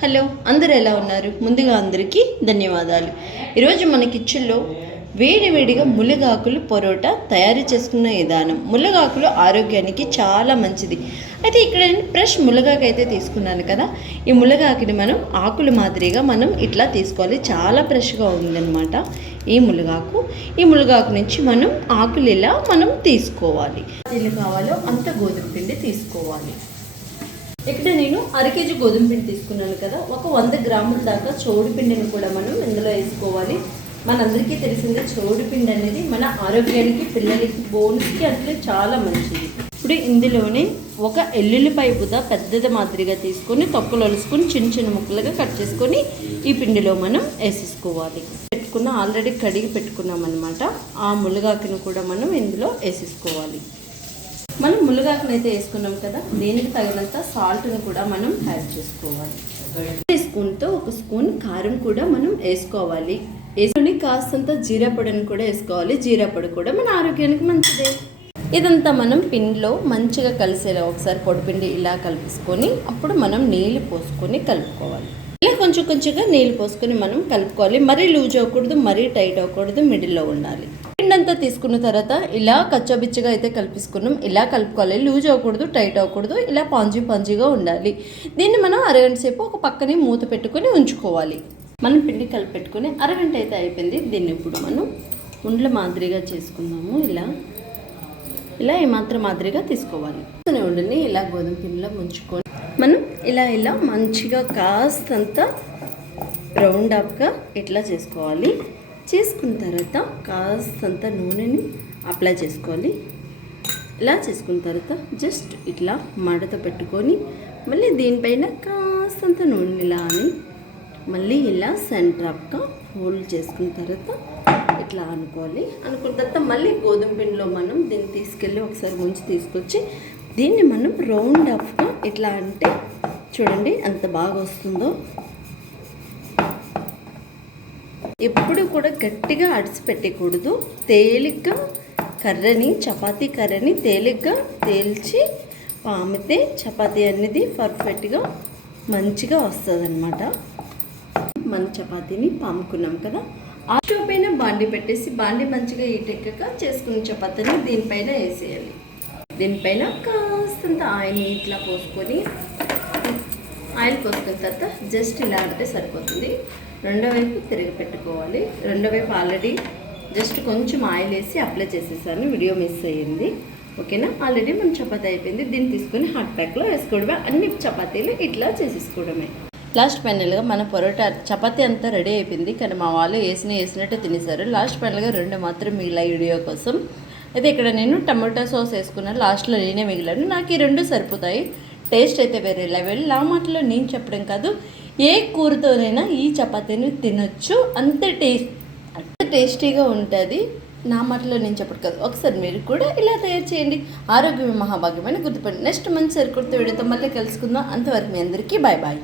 Hello, అందరూ ఎలా ఉన్నారు? ముందుగా అందరికీ ధన్యవాదాలు. ఈరోజు మన కిచెన్లో వేడివేడిగా మునగాకులు పరోటా తయారు చేసుకున్న విధానం. మునగాకులు ఆరోగ్యానికి చాలా మంచిది. అయితే ఇక్కడ నేను ఫ్రెష్ మునగాకు అయితే తీసుకున్నాను కదా. ఈ మునగాకుని మనం ఆకుల మాదిరిగా మనం ఇట్లా తీసుకోవాలి. చాలా ఫ్రెష్గా ఉందన్నమాట ఈ మునగాకు నుంచి మనం ఆకులు ఇలా మనం తీసుకోవాలి. ఎన్ని కావాలో అంత గోధుమ పిండి తీసుకోవాలి. ఇక్కడ నేను అరకేజీ గోధుమ పిండి తీసుకున్నాను కదా. ఒక 100 గ్రాముల దాకా చోడుపిండిని కూడా మనం ఇందులో వేసుకోవాలి. మనందరికీ తెలిసిందే చోడుపిండి అనేది మన ఆరోగ్యానికి, పిల్లలకి, బోన్స్కి అట్లే చాలా మంచిది. ఇప్పుడు ఇందులోనే ఒక ఎల్లుల్లిపాయ బుద్ద పెద్దది మాదిరిగా తీసుకొని తొక్కలు ఒలుసుకొని చిన్న చిన్న ముక్కలుగా కట్ చేసుకొని ఈ పిండిలో మనం వేసేసుకోవాలి. ఆల్రెడీ కడిగి పెట్టుకున్నాం అనమాట. ఆ మునగాకును కూడా మనం ఇందులో వేసేసుకోవాలి. మనం మునగాకును అయితే వేసుకున్నాం కదా, దీనికి తగినంత సాల్ట్ని కూడా మనం యాడ్ చేసుకోవాలి. స్పూన్తో ఒక స్పూన్ కారం కూడా మనం వేసుకోవాలి. వేసుకొని కాస్తంత జీరా పొడిని కూడా వేసుకోవాలి. జీరా పొడి కూడా మన ఆరోగ్యానికి మంచిదే. ఇదంతా మనం పిండిలో మంచిగా కలిసేలా ఒకసారి పొడిపిండి ఇలా కలిపేసుకొని అప్పుడు మనం నీళ్ళు పోసుకొని కలుపుకోవాలి. ఇలా కొంచెం కొంచెంగా నీళ్ళు పోసుకొని మనం కలుపుకోవాలి. మరీ లూజ్ అవ్వకూడదు, మరీ టైట్ అవ్వకూడదు, మిడిల్లో ఉండాలి. పిండంతా తీసుకున్న తర్వాత ఇలా కచ్చాబిచ్చగా అయితే కలిపేసుకున్నాం. ఇలా కలుపుకోవాలి. లూజ్ అవ్వకూడదు, టైట్ అవ్వకూడదు, ఇలా పాంజీగా ఉండాలి. దీన్ని మనం అరగంట సేపు ఒక పక్కనే మూత పెట్టుకొని ఉంచుకోవాలి. మనం పిండి కలిపి పెట్టుకొని అరగంట అయితే అయిపోయింది. దీన్ని ఇప్పుడు మనం ఉండల మాదిరిగా చేసుకుందాము. ఇలా ఏమాత్రం మాదిరిగా తీసుకోవాలి. ఉండని ఇలా గోధుమ పిండిలో ముంచుకొని మనం ఇలా మంచిగా కాస్తంత రౌండ్ అప్గా ఇట్లా చేసుకోవాలి. చేసుకున్న తర్వాత కాస్తంత నూనెని అప్లై చేసుకోవాలి. ఇలా చేసుకున్న తర్వాత జస్ట్ ఇట్లా మడత పెట్టుకొని మళ్ళీ దీనిపైన కాస్తంత నూనె ఇలా అని మళ్ళీ ఇలా సెంటర్ అప్గా ఫోల్డ్ చేసుకున్న తర్వాత ఇట్లా అనుకున్న తర్వాత మళ్ళీ గోధుమ పిండిలో మనం దీన్ని తీసుకెళ్ళి ఒకసారి ముంచి తీసుకొచ్చి దీన్ని మనం రౌండ్ అప్గా ఇట్లా అంటే చూడండి ఎంత బాగా వస్తుందో. ఎప్పుడు కూడా గట్టిగా అడిసి పెట్టకూడదు. తేలిగ్గా చపాతీ కర్రని తేలిగ్గా తేల్చి పామితే చపాతీ అనేది పర్ఫెక్ట్గా మంచిగా వస్తుంది అన్నమాట. మన చపాతీని పాముకున్నాం కదా. ఆ స్టవ్ పైన బాండి పెట్టేసి బాండి మంచిగా ఈటెక్కక చేసుకున్న చపాతీని దీనిపైన వేసేయాలి. దీనిపైన కాస్తంత ఆయిల్ ఇట్లా పోసుకొని ఆయిల్ పోసుకున్న తర్వాత జస్ట్ ఇలా అంటే సరిపోతుంది. రెండో వైపు తిరిగి పెట్టుకోవాలి. రెండో వైపు ఆల్రెడీ జస్ట్ కొంచెం ఆయిల్ వేసి అప్లై చేసేసాను, వీడియో మిస్ అయ్యింది. ఓకేనా, ఆల్రెడీ మన చపాతీ అయిపోయింది. దీన్ని తీసుకొని హాట్ ప్యాక్లో వేసుకోవడమే. అన్ని చపాతీలు ఇట్లా చేసేసుకోవడమే. లాస్ట్ ఫైనల్గా మన పరోటా చపాతీ అంతా రెడీ అయిపోయింది. కానీ మా వాళ్ళు వేసినట్టే తినేసారు. లాస్ట్ ఫైనల్గా 2 మాత్రం మిగిలాయి వీడియో కోసం. అయితే ఇక్కడ నేను టమాటో సాస్ వేసుకున్నాను. లాస్ట్లో నేనే మిగిలాను. నాకు ఈ 2 సరిపోతాయి. టేస్ట్ అయితే వేరే లెవెల్. నా మాటలో నేను చెప్పడం కాదు, ఏ కూరతోనైనా ఈ చపాతీని తినొచ్చు. అంత టేస్టీగా ఉంటుంది. నా మాటలో నేను చెప్పడం కాదు. ఒకసారి మీరు కూడా ఇలా తయారు చేయండి. ఆరోగ్యమే మహాభాగ్యమని గుర్తుపడి నెక్స్ట్ మంచి సరికొత్త వీడియోతో మళ్ళీ కలుసుకుందాం. అంతవరకు మీ అందరికీ బాయ్.